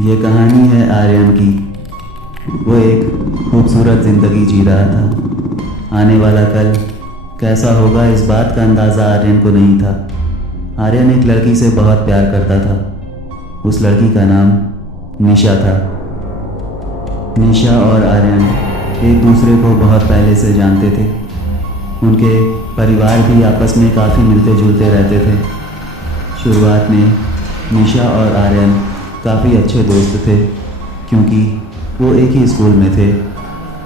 ये कहानी है आर्यन की। वो एक खूबसूरत ज़िंदगी जी रहा था। आने वाला कल कैसा होगा इस बात का अंदाज़ा आर्यन को नहीं था। आर्यन एक लड़की से बहुत प्यार करता था। उस लड़की का नाम निशा था। निशा और आर्यन एक दूसरे को बहुत पहले से जानते थे। उनके परिवार भी आपस में काफ़ी मिलते जुलते रहते थे। शुरुआत में निशा और आर्यन काफ़ी अच्छे दोस्त थे क्योंकि वो एक ही स्कूल में थे।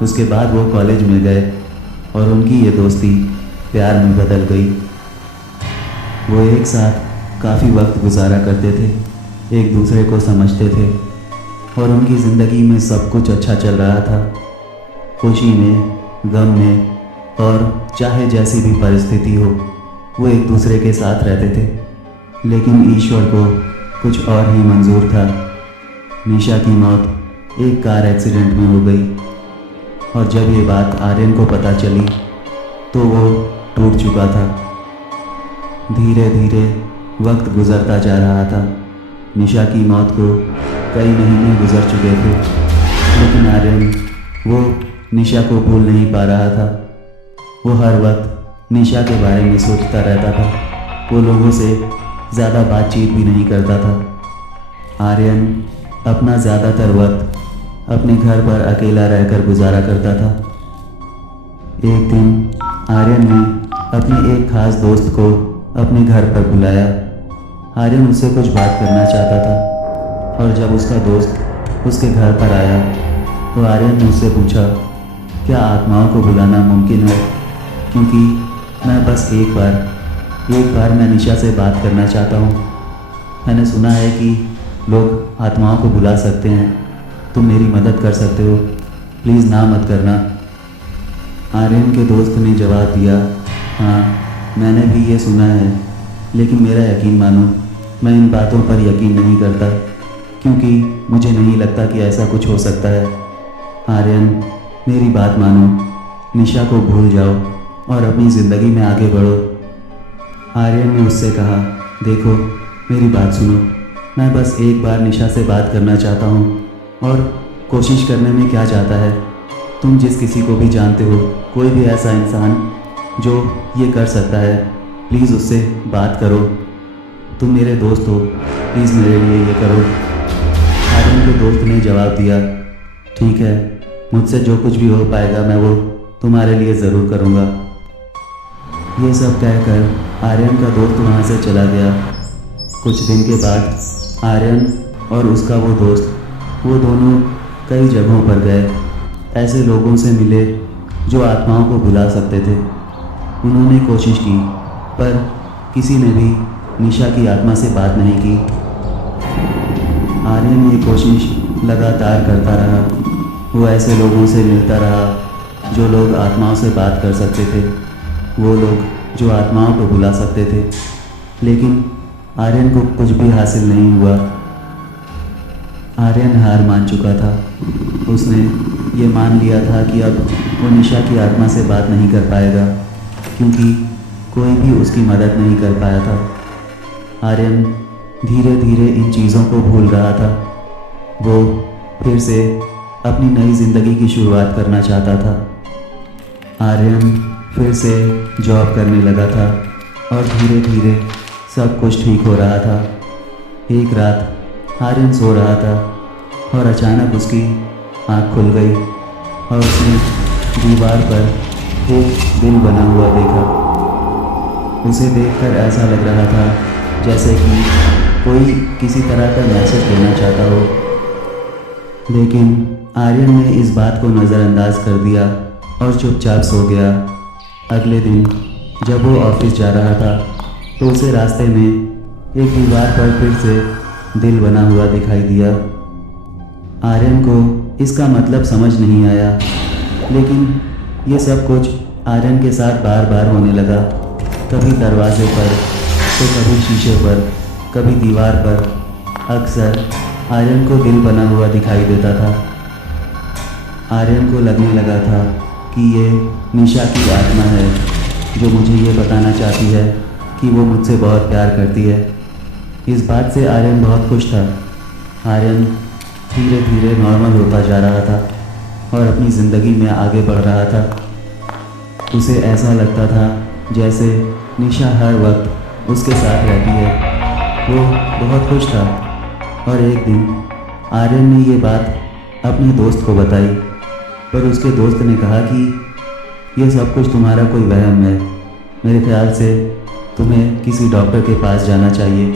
उसके बाद वो कॉलेज में गए और उनकी ये दोस्ती प्यार में बदल गई। वो एक साथ काफ़ी वक्त गुजारा करते थे, एक दूसरे को समझते थे और उनकी ज़िंदगी में सब कुछ अच्छा चल रहा था। खुशी में, गम में और चाहे जैसी भी परिस्थिति हो, वो एक दूसरे के साथ रहते थे। लेकिन ईश्वर को कुछ और ही मंजूर था। निशा की मौत एक कार एक्सीडेंट में हो गई और जब ये बात आर्यन को पता चली तो वो टूट चुका था। धीरे धीरे वक्त गुजरता जा रहा था। निशा की मौत को कई महीने गुजर चुके थे, लेकिन आर्यन वो निशा को भूल नहीं पा रहा था। वो हर वक्त निशा के बारे में सोचता रहता था। वो लोगों से ज़्यादा बातचीत भी नहीं करता था। आर्यन अपना ज़्यादातर वक्त अपने घर पर अकेला रहकर गुजारा करता था। एक दिन आर्यन ने अपने एक ख़ास दोस्त को अपने घर पर बुलाया। आर्यन उससे कुछ बात करना चाहता था और जब उसका दोस्त उसके घर पर आया तो आर्यन ने उससे पूछा, क्या आत्माओं को बुलाना मुमकिन है? क्योंकि मैं बस एक बार मैं निशा से बात करना चाहता हूँ। मैंने सुना है कि लोग आत्माओं को बुला सकते हैं। तुम मेरी मदद कर सकते हो, प्लीज़ ना मत करना। आर्यन के दोस्त ने जवाब दिया, हाँ मैंने भी ये सुना है, लेकिन मेरा यकीन मानो, मैं इन बातों पर यकीन नहीं करता क्योंकि मुझे नहीं लगता कि ऐसा कुछ हो सकता है। आर्यन मेरी बात मानो, निशा को भूल जाओ और अपनी ज़िंदगी में आगे बढ़ो। आर्यन ने उससे कहा, देखो मेरी बात सुनो, मैं बस एक बार निशा से बात करना चाहता हूँ और कोशिश करने में क्या जाता है। तुम जिस किसी को भी जानते हो, कोई भी ऐसा इंसान जो ये कर सकता है, प्लीज़ उससे बात करो। तुम मेरे दोस्त हो, प्लीज़ मेरे लिए ये करो। आर्यन के दोस्त ने जवाब दिया, ठीक है, मुझसे जो कुछ भी हो पाएगा मैं वो तुम्हारे लिए ज़रूर करूँगा। ये सब कहकर आर्यन का दोस्त वहाँ से चला गया। कुछ दिन के बाद आर्यन और उसका वो दोस्त, वो दोनों कई जगहों पर गए, ऐसे लोगों से मिले जो आत्माओं को बुला सकते थे। उन्होंने कोशिश की पर किसी ने भी निशा की आत्मा से बात नहीं की। आर्यन ये कोशिश लगातार करता रहा। वो ऐसे लोगों से मिलता रहा जो लोग आत्माओं से बात कर सकते थे, वो लोग जो आत्माओं को बुला सकते थे, लेकिन आर्यन को कुछ भी हासिल नहीं हुआ। आर्यन हार मान चुका था। उसने ये मान लिया था कि अब वो निशा की आत्मा से बात नहीं कर पाएगा क्योंकि कोई भी उसकी मदद नहीं कर पाया था। आर्यन धीरे धीरे इन चीज़ों को भूल रहा था। वो फिर से अपनी नई ज़िंदगी की शुरुआत करना चाहता था। आर्यन फिर से जॉब करने लगा था और धीरे धीरे सब कुछ ठीक हो रहा था। एक रात आर्यन सो रहा था और अचानक उसकी आँख खुल गई और उसने दीवार पर एक दिल बना हुआ देखा। उसे देखकर ऐसा लग रहा था जैसे कि कोई किसी तरह का मैसेज देना चाहता हो, लेकिन आर्यन ने इस बात को नज़रअंदाज कर दिया और चुपचाप सो गया। अगले दिन जब वो ऑफिस जा रहा था तो उसे रास्ते में एक दीवार पर फिर से दिल बना हुआ दिखाई दिया। आर्यन को इसका मतलब समझ नहीं आया, लेकिन ये सब कुछ आर्यन के साथ बार बार होने लगा। कभी दरवाजे पर तो कभी शीशे पर, कभी दीवार पर। अक्सर आर्यन को दिल बना हुआ दिखाई देता था। आर्यन को लगने लगा था कि ये निशा की आत्मा है जो मुझे ये बताना चाहती है कि वो मुझसे बहुत प्यार करती है। इस बात से आर्यन बहुत खुश था। आर्यन धीरे धीरे नॉर्मल होता जा रहा था और अपनी ज़िंदगी में आगे बढ़ रहा था। उसे ऐसा लगता था जैसे निशा हर वक्त उसके साथ रहती है। वो बहुत खुश था और एक दिन आर्यन ने ये बात अपने दोस्त को बताई, पर उसके दोस्त ने कहा कि ये सब कुछ तुम्हारा कोई वहम है, मेरे ख्याल से तुम्हें किसी डॉक्टर के पास जाना चाहिए।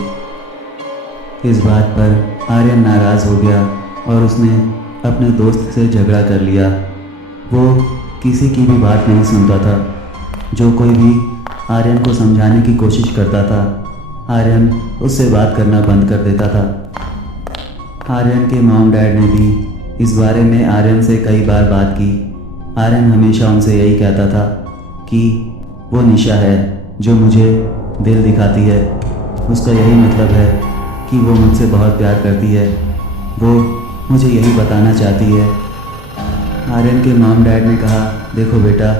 इस बात पर आर्यन नाराज़ हो गया और उसने अपने दोस्त से झगड़ा कर लिया। वो किसी की भी बात नहीं सुनता था। जो कोई भी आर्यन को समझाने की कोशिश करता था, आर्यन उससे बात करना बंद कर देता था। आर्यन के मॉम डैड ने भी इस बारे में आर्यन से कई बार बात की। आर्यन हमेशा उनसे यही कहता था कि वो निशा है जो मुझे दिल दिखाती है, उसका यही मतलब है कि वो मुझसे बहुत प्यार करती है, वो मुझे यही बताना चाहती है। आर्यन के मॉम डैड ने कहा, देखो बेटा,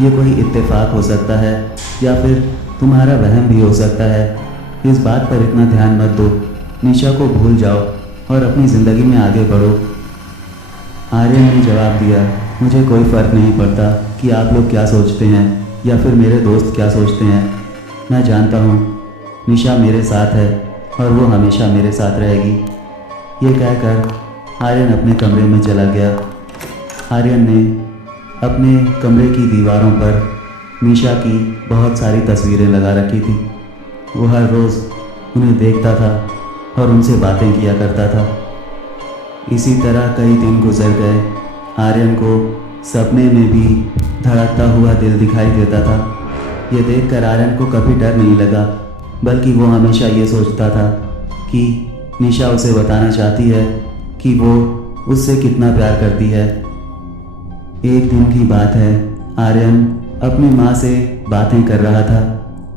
ये कोई इत्तेफाक हो सकता है या फिर तुम्हारा वहम भी हो सकता है। इस बात पर इतना ध्यान मत दो, निशा को भूल जाओ और अपनी ज़िंदगी में आगे बढ़ो। आर्यन ने जवाब दिया, मुझे कोई फ़र्क नहीं पड़ता कि आप लोग क्या सोचते हैं या फिर मेरे दोस्त क्या सोचते हैं। मैं जानता हूँ निशा मेरे साथ है और वो हमेशा मेरे साथ रहेगी। ये कहकर आर्यन अपने कमरे में चला गया। आर्यन ने अपने कमरे की दीवारों पर निशा की बहुत सारी तस्वीरें लगा रखी थी। वो हर रोज़ उन्हें देखता था और उनसे बातें किया करता था। इसी तरह कई दिन गुजर गए। आर्यन को सपने में भी धड़कता हुआ दिल दिखाई देता था। ये देखकर आर्यन को कभी डर नहीं लगा, बल्कि वो हमेशा ये सोचता था कि निशा उसे बताना चाहती है कि वो उससे कितना प्यार करती है। एक दिन की बात है, आर्यन अपनी माँ से बातें कर रहा था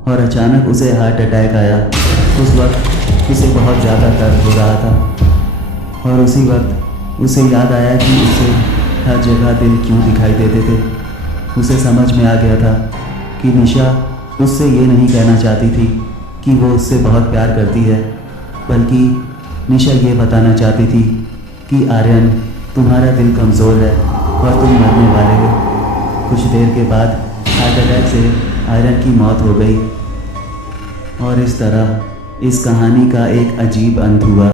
और अचानक उसे हार्ट अटैक आया। उस वक्त उसे बहुत ज़्यादा दर्द हो रहा था और उसी वक्त उसे याद आया कि उसे हर जगह दिल क्यों दिखाई देते थे। उसे समझ में आ गया था कि निशा उससे ये नहीं कहना चाहती थी कि वो उससे बहुत प्यार करती है, बल्कि निशा ये बताना चाहती थी कि आर्यन, तुम्हारा दिल कमज़ोर है और तुम मरने वाले हो। कुछ देर के बाद हार्ट अटैक से आर्यन की मौत हो गई और इस तरह इस कहानी का एक अजीब अंत हुआ।